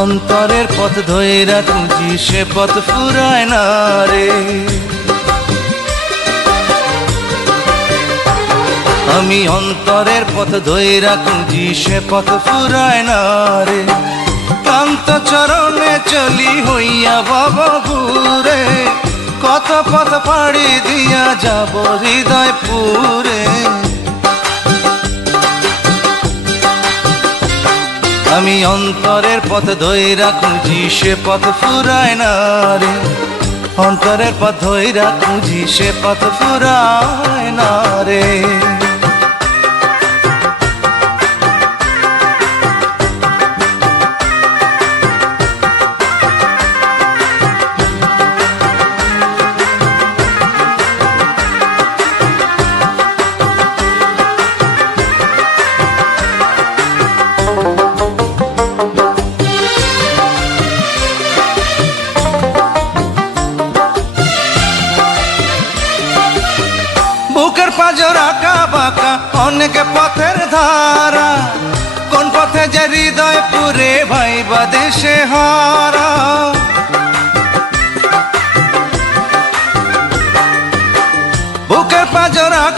অন্তরের পথ ধইরা খুঁজি সে পথ ফুরায় না রে। আমি অন্তরের পথ ধইরা খুঁজি সে পথ ফুরায় না রে। ক্লান্ত চরণে চলি হইয়া ভবঘুরে, কত পথ পাড়ি দিয়া যাব হৃদয় পুরে। আমি অন্তরের পথ ধইরা খুঁজি সে পথ ফুরায় না রে। অন্তরের পথ ধইরা খুঁজি সে পথ ফুরায় না রে। বুকের পাঁজর আঁকা বাঁকা অনেক পথের ধারা, কোন পথে যে হৃদয় পুরে ভাইবা দেশে হারা। বুকের পাঁজর আঁকা